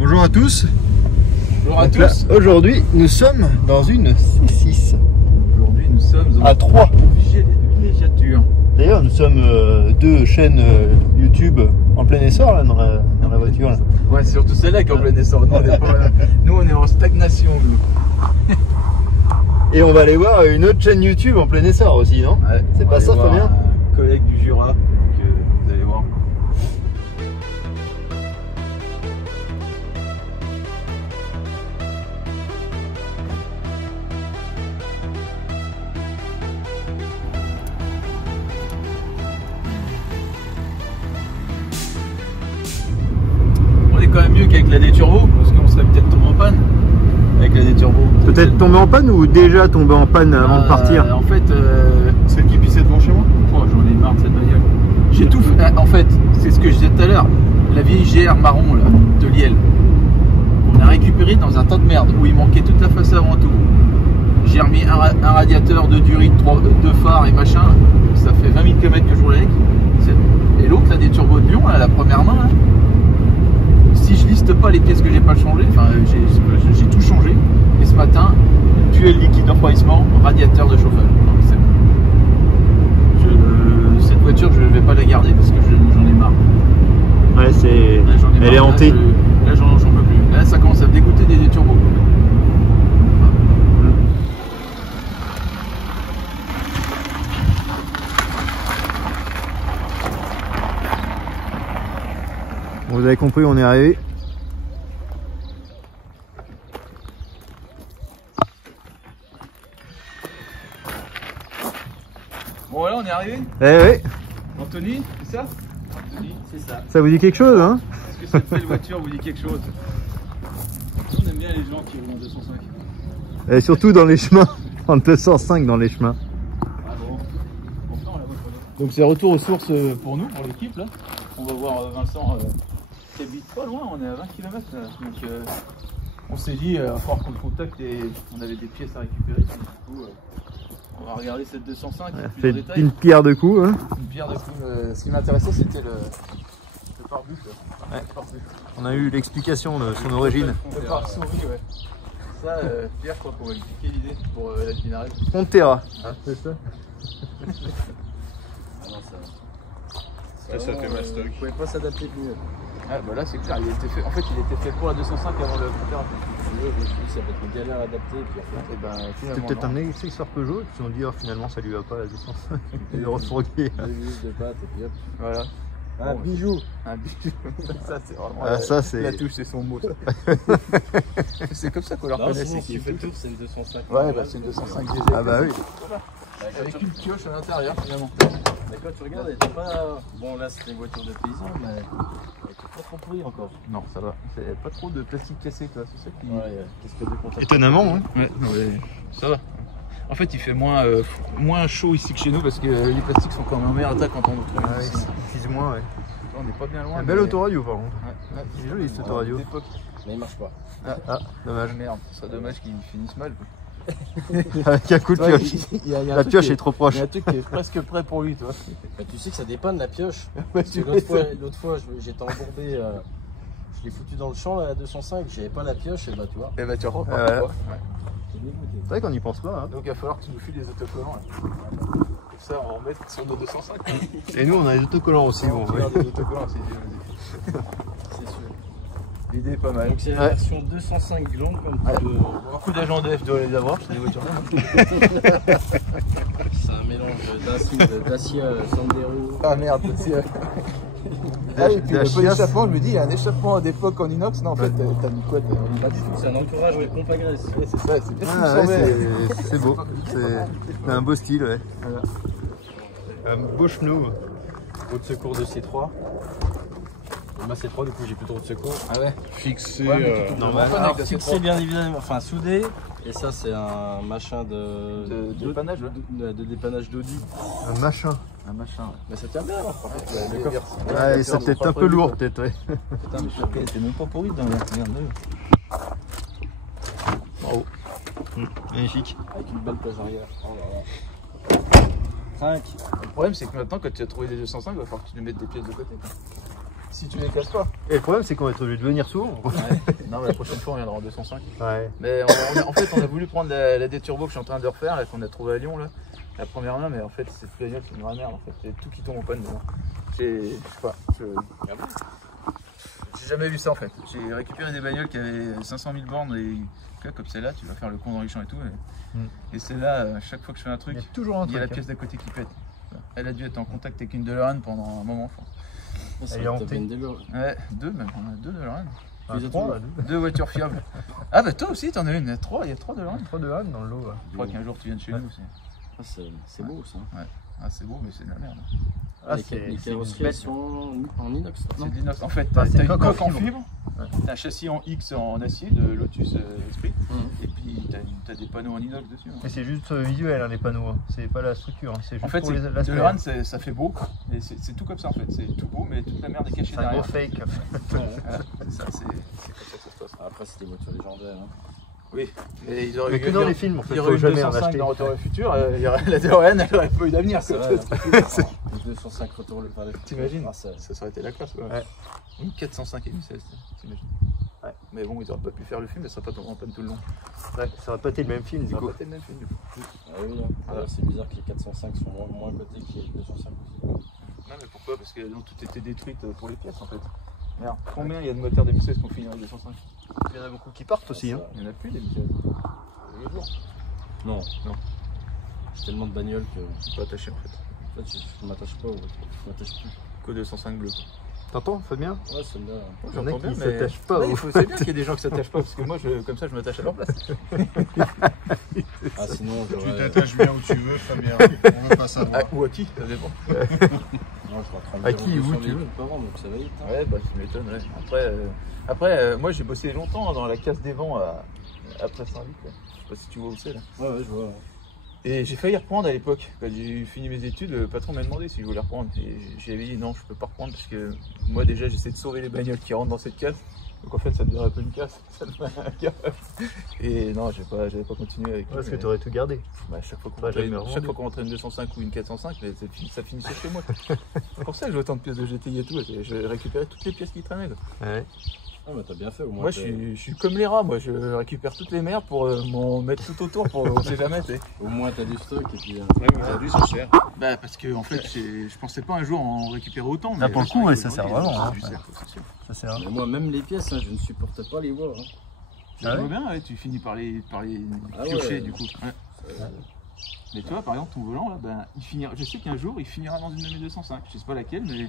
Bonjour à tous. Bonjour à tous. Aujourd'hui, nous sommes dans une C6. Aujourd'hui, nous sommes à 3 villégiature. D'ailleurs, nous sommes deux chaînes YouTube en plein essor là, dans la voiture. Là. Ouais, c'est surtout celle-là qui est en plein essor. Nous, on est en stagnation. Nous. Et on va aller voir une autre chaîne YouTube en plein essor aussi, non? Ouais, c'est pas ça, Fabien? Un collègue du Jura que vous allez voir. On est quand même mieux qu'avec la D-Turbo parce qu'on serait peut-être tombé en panne avec la D-Turbo. Peut-être tombé en panne ou déjà tombé en panne avant de partir? En fait, celle qui pissait devant chez moi. Oh, j'en ai marre de cette bagnole. J'ai tout fait. En fait, c'est ce que je disais tout à l'heure. La vieille GR marron là, de Liel. On a récupéré dans un tas de merde où il manquait toute la face avant tout. J'ai remis un radiateur de durite, deux phares et machin. Ça fait 20 000 km que je roule avec. Et l'autre, là, des turbos de Lyon, là, la première main. Là, si je liste pas les pièces que j'ai pas changées, enfin j'ai tout changé. Et ce matin, tuile liquide d'enfroidissement, radiateur de chauffage. Cette voiture, je ne vais pas la garder parce que j'en ai marre. Ouais, c'est. Elle est hantée. Là, j'en peux plus. Là, ça commence à me dégoûter des turbos. Vous avez compris, on est arrivé. Bon voilà, on est arrivé. Eh oui. Anthony, c'est ça? Anthony, c'est ça. Ça vous dit quelque chose, hein? Est-ce que cette belle voiture vous dit quelque chose? On aime bien les gens qui roulent en 205. Et surtout dans les chemins, en 205 dans les chemins. Ah bon. Donc c'est retour aux sources pour nous, pour l'équipe là. On va voir Vincent qui habite pas loin, on est à 20 km là. Donc on s'est dit, il va falloir qu'on le contacte et on avait des pièces à récupérer. Donc, du coup, on va regarder cette 205 plus en détail. Une pierre de coups, hein. Une pierre de coups. Ce qui m'intéressait c'était le pare-bus. Ouais. On a eu l'explication de son origine. Le pare-souris, ouais. Ça, Pierre, je crois qu'on va lui piquer l'idée pour la Pinarello. Ponterra. Ah, c'est ça. Ah non, ça fait ma stock. Vous pouvez pas s'adapter mieux. Ah bah là c'est clair, il était fait. En fait il était fait pour la 205 avant le Ponterra. Ça va être une galère adaptée. Puis en fait, C'était peut-être un électrique Peugeot, ils se sont dit oh, finalement ça lui va pas la 205. Il est refourgué. de pâte et puis hop. Voilà. Un bijou. Un bijou. Ça c'est vraiment la touche, c'est son mot. C'est comme ça qu'on le reconnaît. Sinon, si tu fais le tour, c'est une 205. Ouais, bah c'est une 205 DZ. Ah bah oui. Voilà. Avec une pioche à l'intérieur finalement. D'accord, tu regardes, elle était pas. Bon, là c'était une voiture de paysan, mais elle était pas trop pourrie encore. Non, ça va. C'est pas trop de plastique cassé, toi. C'est ça qui. Ouais, qu'est-ce que de contact. Étonnamment, hein. Ouais, ça va. En fait, il fait moins chaud ici que chez nous parce que les plastiques sont quand même en meilleur état quand on le trouve. Ah, ils utilisent moins, ouais. On n'est pas bien loin. Un bel autoradio par contre. Ouais, c'est joli cette autoradio. Mais il marche pas. Ah, dommage. Merde, ce serait dommage qu'ils finissent mal. Avec un coup de pioche. La pioche est trop proche. Il y a un truc qui est presque prêt pour lui, toi. Bah, tu sais que ça dépanne la pioche. L'autre fois, j'étais embourbé. Je l'ai foutu dans le champ à 205, j'avais pas la pioche, et bah tu vois. Et bah tu repars. C'est vrai qu'on n'y pense pas. Hein. Donc il va falloir que tu nous files des autocollants. Là. Comme ça, on va en mettre sur nos 205. Et nous, on a des autocollants aussi. On va faire des autocollants, c'est sûr. L'idée est pas mal. Donc c'est la version 205 glandes comme beaucoup d'agents DF doivent les avoir, c'est des voitures là. C'est un mélange Dacia Sandero. Ah merde, Dacia. Ah et puis le échappement, je me dis, il y a un échappement d'époque en inox. Non, en fait, t'as mis quoi? Pas du tout, c'est un entourage avec pompe à graisse. Ouais, c'est ça, c'est bien c'est beau. C'est un beau style, ouais. Voilà. Un beau chenou. Roue de secours de C3. Ma C3, du coup, j'ai plus de roue de secours. Ah ouais. Fixé. Alors, fixé bien évidemment, enfin soudé. Et ça, c'est un machin de dépannage, de dépannage d'Audi. Un machin. Un machin. Mais ça tient bien alors. Le coffre. Ouais, c'est peut-être un peu lourd, peut-être, ouais. Putain, mais c'est même pas pourri dans la regarde. Bravo. Magnifique. Avec une belle plage arrière. Oh là là. 5. Le problème, c'est que maintenant, quand tu as trouvé des 205, il va falloir que tu lui mettes des pièces de côté. si tu les casses pas. Et le problème, c'est qu'on va être obligé de venir souvent. Ouais. Non, mais la prochaine fois, on viendra en 205. Ouais. Mais en fait, on a voulu prendre la D-Turbo que je suis en train de refaire, là, qu'on a trouvé à Lyon, là. La première main, mais en fait, cette bagnole, c'est une vraie merde. En fait, c'est tout qui tombe en panne dedans. Je sais pas. J'ai jamais vu ça en fait. J'ai récupéré des bagnoles qui avaient 500 000 bornes et comme celle-là, tu vas faire le con dans les champs et tout. Et celle-là, à chaque fois que je fais un truc, Il y a toujours un il y a truc. la pièce d'à côté qui pète. Elle a dû être en contact avec une DeLorean pendant un moment. Elle est hantée. Ouais, deux même, on a deux DeLorean. Deux voitures fiables. Ah bah toi aussi t'en as une, il y a trois DeLorean. 3 de Han dans le lot. Je crois qu'un jour tu viennes chez nous. C'est beau ça. Ouais. Ah c'est beau mais c'est de la merde. Ah, Les carrosseries elles sont en inox. C'est d'inox. En fait, Ah, t'as c'est une coque coque en en fibre. fibre, t'as un châssis en X en acier de Lotus Esprit, et puis t'as des panneaux en inox dessus. Et c'est juste visuel, hein, les panneaux. Hein. C'est pas la structure. Hein. C'est juste En fait, pour les de DeLorean, ça fait beau, et c'est tout comme ça en fait. C'est tout beau, mais toute la merde est cachée C'est un gros derrière. fake. Voilà, c'est ça, c'est comme ça que ça se passe. Après c'est des voitures légendaires. Hein. Oui, et ils auraient Mais que dans les films, en fait, il y faut aurait eu jamais en 205 acheter. dans Retour vers le futur, il y aurait, la DeLorean, elle aurait pas eu d'avenir. C'est quoi. vrai. Les 205 retours vers le futur. T'imagines Ah, ça- Ça aurait été la classe. Ouais. Une 405 et 16, t'imagines. Ouais. Mais bon, ils auraient pas pu faire le film, ça serait pas tombé en panne tout le long. Ouais, ça aurait pas été le même film, du Ça aurait coup. pas été le même film du coup. Ah oui, hein. D'ailleurs, c'est bizarre que les 405 sont moins cotés que les 205 aussi. Non mais pourquoi? Parce qu'elles ont toutes été détruites pour les pièces en fait. Merde, combien il y a de moteurs 2016 qui ont fini en 205? Il y en a beaucoup qui partent aussi. Hein. Il n'y en a plus des 2016. Le jour. Non. Non. J'ai tellement de bagnoles que Je suis pas attaché en fait. en fait, je m'attache pas aux voitures. Je m'attache plus. Que 205 bleu. T'entends, Fabien? Ouais, celle-là. Il y en a qui s'attachent pas. Ouais, aux- c'est bien qu'il y ait des gens qui s'attachent pas parce que moi comme ça je m'attache à leur place. Ah, sinon, Tu j'aurais. t'attaches bien où tu veux, Fabien. On veut pas savoir. Ou à qui? Ça dépend. Non, je vais prendre À qui, vous, 200 tu 000 par an, donc ça va vite. Hein. Ouais, bah tu m'étonnes. Ouais. Après moi j'ai bossé longtemps dans la casse des vents après Saint-Luc. Je sais pas si tu vois où c'est là. Ouais, je vois. Et j'ai failli reprendre à l'époque. Quand j'ai fini mes études, le patron m'a demandé si je voulais reprendre. Et j'avais dit non, je peux pas reprendre parce que moi déjà j'essaie de sauver les bagnoles qui rentrent dans cette case. Donc en fait ça devient un peu une casse. Ça devient un gars. Et non, j'avais pas continué avec lui. Parce que mais- t'aurais tout gardé. Bah, chaque fois qu'on Bah, rentrait, jamais chaque revendu. fois qu'on rentrait une 205 ou une 405, mais ça finissait chez moi. C'est pour ça que j'ai autant de pièces de GTI et tout. J'ai récupéré toutes les pièces qui traînaient. Quoi. Ouais. Ah, mais t'as bien fait au moins. Moi je suis comme les rats, moi je récupère toutes les merdes pour m'en mettre tout autour pour on sait jamais. Tu sais. Au moins t'as du stock et puis. Aujourd'hui, c'est cher. Bah parce que en fait je pensais pas un jour en récupérer autant. Ah, pour le coup, ouais, ça sert aujourd'hui, vraiment, hein. c'est sûr, c'est sûr. Ça sert. Mais moi, même les pièces, hein, je ne supportais pas les voir. Hein. Tu Ah vois ouais bien, ouais, tu finis par les Ah piocher ouais. du coup. Ouais. Mais toi par exemple ton volant là, ben, il finira, je sais qu'un jour il finira dans une de mes 205. Je sais pas laquelle, mais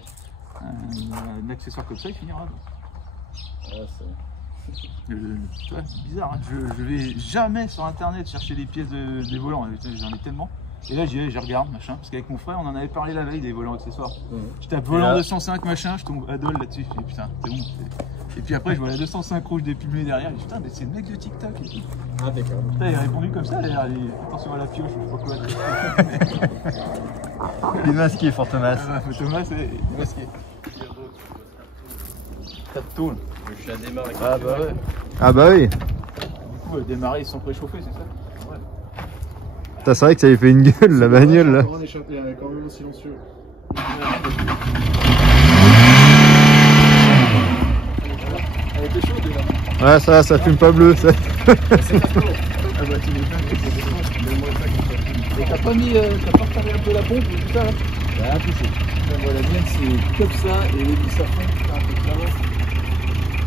un accessoire comme ça il finira. Ouais, c'est. Tu vois, c'est bizarre, hein. Je vais jamais sur internet chercher des pièces des volants, j'en ai tellement. Et là je regarde, machin, parce qu'avec mon frère on en avait parlé la veille des volants accessoires. Je tape volant là- 205 205 machin, je tombe Adol là-dessus, je dis putain, c'est bon. Et puis après je vois la 205 rouge dépilée derrière, je dis putain mais c'est le mec de TikTok et tout. Ah, d'accord. Putain il a répondu comme ça derrière, attention à la pioche, je sais pas quoi. Il est masqué, Fort Thomas. Thomas c'est masqué. Pas de tôle. Je suis à démarrer. Ah bah ouais. Ah bah oui. Du coup démarrer sans préchauffer c'est ça? C'est vrai que ça avait fait une gueule, la bagnole là. Il est quand même silencieux. Elle était chaude déjà. Ouais, ça fume pas bleu. Ça. Ah bah tu m'étonnes, et t'as pas mis, t'as pas retaré un peu la pompe et tout ça là? Bah, un peu chaud. Moi la mienne c'est comme ça et les vis à fond, c'est un peu de travail.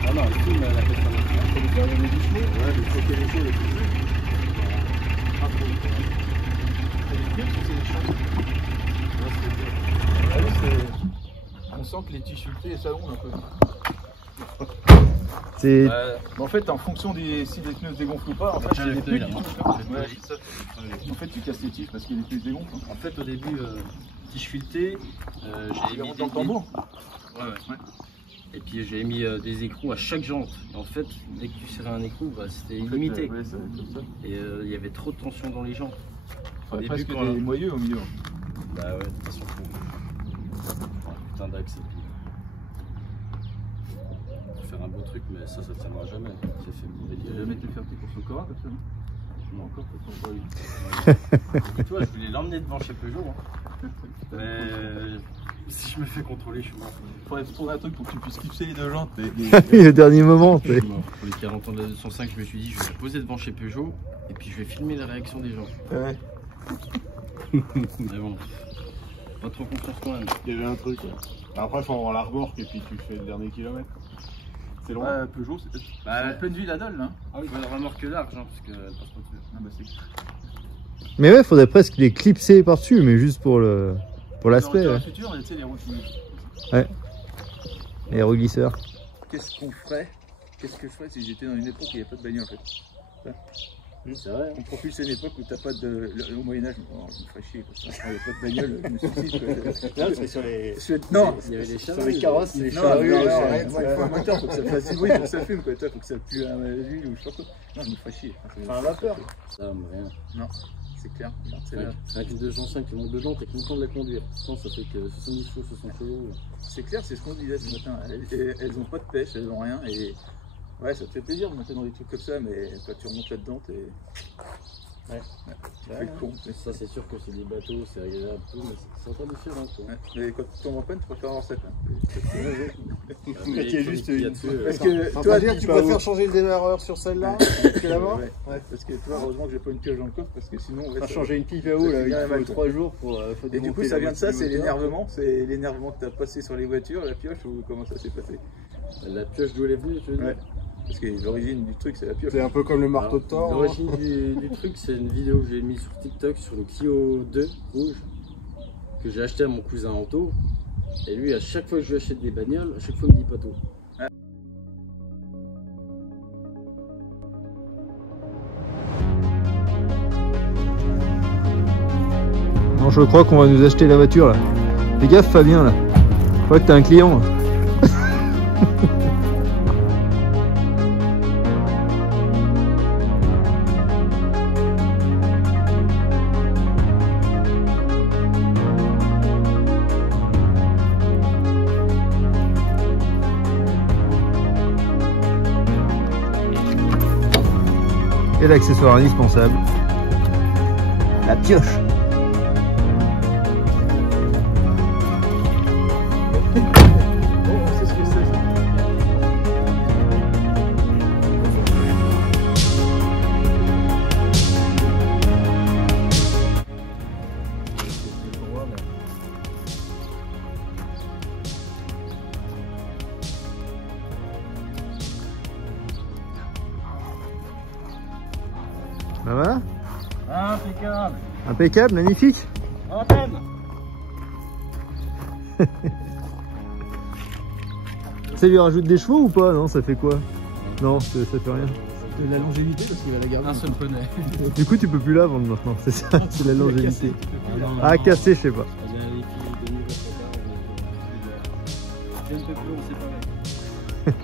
Ah non, le film, elle a fait ça. C'est le dernier du chemin. Ouais, mais faut qu'elle est chaude et tout. On sent que les tissus et ça gonfle un peu. C'est. En fait, en fonction si les pneus se dégonflent ou pas, en fait, Déjà, c'est les les pneus, pneus il qui a touchent. Ouais, c'est ça. En fait, tu casses les tifs parce que les pneus se dégonflent. En fait, au début, tige filetée, j'ai Ils mis rentrent dans le tambour. Ouais. Et puis j'ai mis des écrous à chaque jante. Et en fait, dès que tu serrais un écrou, bah, c'était illimité. Ouais, c'est comme ça. Et il y avait trop de tension dans les jantes. Au Il y a début, presque quand- des moyeux au milieu. Bah ouais, de toute façon, putain d'axe et puis. Faut faire un beau truc, mais ça tiendra jamais. C'est fait pour Tu vas délire. jamais te faire tes courses au Cora comme ça, non? Non, encore, faut pas. Dis-toi, je voulais l'emmener devant chez Peugeot. Hein. Mais Si je me fais contrôler, je suis mort. Faudrait trouver un truc pour que tu puisses clipser les deux jantes. Le dernier moment, Je suis mort. Pour les 40 ans de la 205, je me suis dit, je vais la poser devant chez Peugeot et puis je vais filmer la réaction des gens. Ouais. Mais bon, pas trop confiance quand même. Il y avait un truc. Ouais. Après, il faut avoir la remorque et puis tu fais le dernier kilomètre. C'est loin. Ouais, Peugeot, c'est en pleine ville à Dole, là. Ah oui, la remorque large, hein, parce qu'elle passe pas dessus. Ah bah c'est Mais ouais, faudrait presque les clipser par-dessus, mais juste pour l'aspect. Dans Ouais. le futur, tu sais, les routes. Les reglisseurs. Qu'est-ce que je ferais si j'étais dans une époque où il n'y avait pas de bagnole en fait? C'est vrai. On propulse une époque où t'as pas de. Au Moyen-Âge, oh, je me ferais chier, parce qu'il n'y avait pas de bagnole, je me suicide. Non, parce que sur les, Non, Il y avait des sur charrues. les carrosses, les non, charrues, non, les non, charrettes, il faut un moteur, faut que ça fasse du bruit, faut que ça fume, quoi. Faut que ça pue à l'huile ou je sais pas quoi. Non, je me ferais chier. Enfin, vapeur. Ça, mais rien. Non, c'est clair. Non, c'est Ouais. là. Avec une 205 qui monte dedans, t'es content de la conduire. Pourtant, ça fait que 70 chevaux, 60 chevaux. C'est clair, c'est ce qu'on disait ce matin. Elles ont pas de pêche, elles ont rien. Et ouais, ça te fait plaisir de monter dans des trucs comme ça, mais quand tu remontes là-dedans, t'es. Ouais. Tu fais le con. Ça, c'est sûr que c'est des bateaux, c'est agréable, tout, mais c'est encore différent. Quoi. Ouais. Mais quand tu tombes en panne, tu préfères avoir 7. Mais qu'il y a juste il y a une- dessus, Parce que toi, tu préfères changer le démarreur sur celle-là que l'avant? Ouais, parce que toi, heureusement que j'ai pas une pioche dans le coffre, parce que sinon. Ouais, Pas ça- changer une pipe à eau, là, ça il fait faut mal, 3 jours pour. Faut Et du démonter coup, ça la vient de ça, moitié c'est du moteur. l'énervement que tu as passé sur les voitures, la pioche, ou comment ça s'est passé? La pioche d'où elle est venue, tu veux dire? Ouais. Parce que l'origine du truc, c'est la pioche. C'est un peu comme le marteau de Thor. hein. L'origine du truc, c'est une vidéo que j'ai mise sur TikTok sur le Clio 2 rouge que j'ai acheté à mon cousin Anto. Et lui, à chaque fois que je lui achète des bagnoles, à chaque fois il me dit pas tout. Non, je crois qu'on va nous acheter la voiture là. Fais gaffe, Fabien là. Je crois que t'as un client. Et l'accessoire indispensable, la pioche. C'est ce que c'est. Ben voilà, Impeccable. impeccable, magnifique. Antenne. Ça lui rajoute des chevaux ou pas? Non, ça fait quoi? Non, ça fait rien. De la longévité parce qu'il va la garder. Un seul poney. Du coup, tu peux plus la vendre maintenant, c'est ça, c'est la longévité. Ah, cassé, je sais pas. Il y a un équilibre de niveau je ne peux plus, on s'est pareil.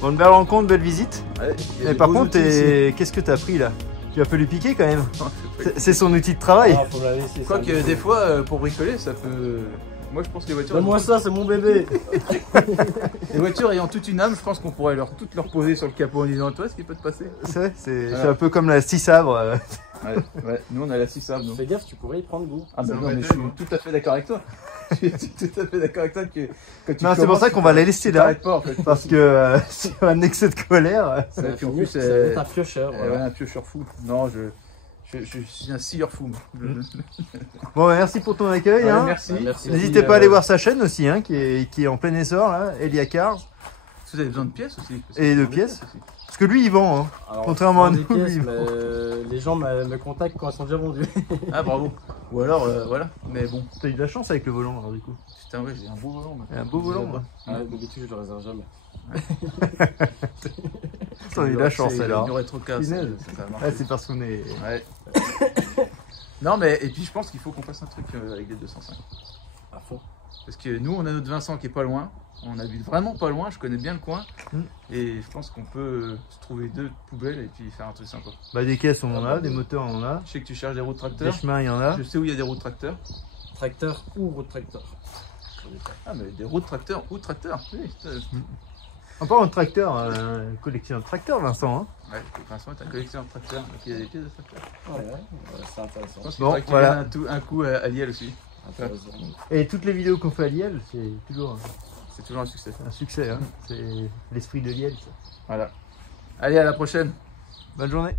Bon, une belle rencontre, belle visite. Ouais, il y a Mais des par beaux contre, outils ici. qu'est-ce que t'as pris là? Tu as fait lui piquer quand même. C'est son outil de travail. Ah, faut la laisser. Quoique des fois, pour bricoler, ça peut. Moi, je pense que les voitures. Donne-moi ça, c'est mon bébé. Les voitures ayant toute une âme, je pense qu'on pourrait toutes leur poser sur le capot en disant toi, ce qui peut te passer. C'est Voilà. un peu comme la 6 sabres. Ouais, nous on a la 6 sable. Fais gaffe, tu pourrais y prendre goût. Ah bah Ça non, aurait mais été, je suis moi. tout à fait d'accord avec toi. Je suis tout à fait d'accord avec toi que quand tu Non, c'est pour ça qu'on va la laisser là. t'arrêtes pas en fait. Parce que sur un excès de colère. Et puis en plus, ça va être un piocheur. ouais, Voilà. un piocheur fou. Non, je suis un scieur fou. moi. Bon, bah, merci pour ton accueil. Ouais, hein. merci. Merci. N'hésitez pas à aller voir sa chaîne aussi, hein, qui est en plein essor là, Elia Cars. Est-ce que vous avez besoin de pièces aussi? Parce Et que de vous avez pièces des aussi. Parce que lui, il vend. Hein. Alors, Contrairement à des nous, pièces, ils mais, les gens me contactent quand elles sont déjà vendues. Ah bravo. Ou alors, voilà. Mais bon, T'as eu de la chance avec le volant, alors du coup. putain, ouais, j'ai un beau volant. moi. Il y a un beau volant. Moi. D'habitude, je le réserve jamais. T'as eu de la chance alors. Il aurait trop casse. Punaise. Ça marche. Ah, c'est parce qu'on est. Ouais. Non, mais et puis je pense qu'il faut qu'on fasse un truc avec les 205. À fond. Parce que nous, on a notre Vincent qui est pas loin. On habite vraiment pas loin. Je connais bien le coin. Mm. Et je pense qu'on peut se trouver 2 poubelles et puis faire un truc sympa. Bah, des caisses, on en a, des moteurs, on en a. Je sais que tu cherches des roues de Des tracteur. chemins, il y en a. Je sais où il y a des roues de tracteur. Tracteur ou route tracteur. Ah, mais des roues de tracteur ou tracteur. Oui, En parlant de tracteur, collection de tracteurs, Vincent. Hein. Ouais, Vincent, t'as une collection de tracteurs, donc il y a des pièces de tracteurs. C'est intéressant. Je pense Bon, qu'il voilà. un coup à Liel aussi. Intéressant. Et toutes les vidéos qu'on fait à Liel, c'est toujours C'est toujours un succès. un succès. Hein. C'est l'esprit de Liel. Ça. Voilà. Allez, à la prochaine. Bonne journée.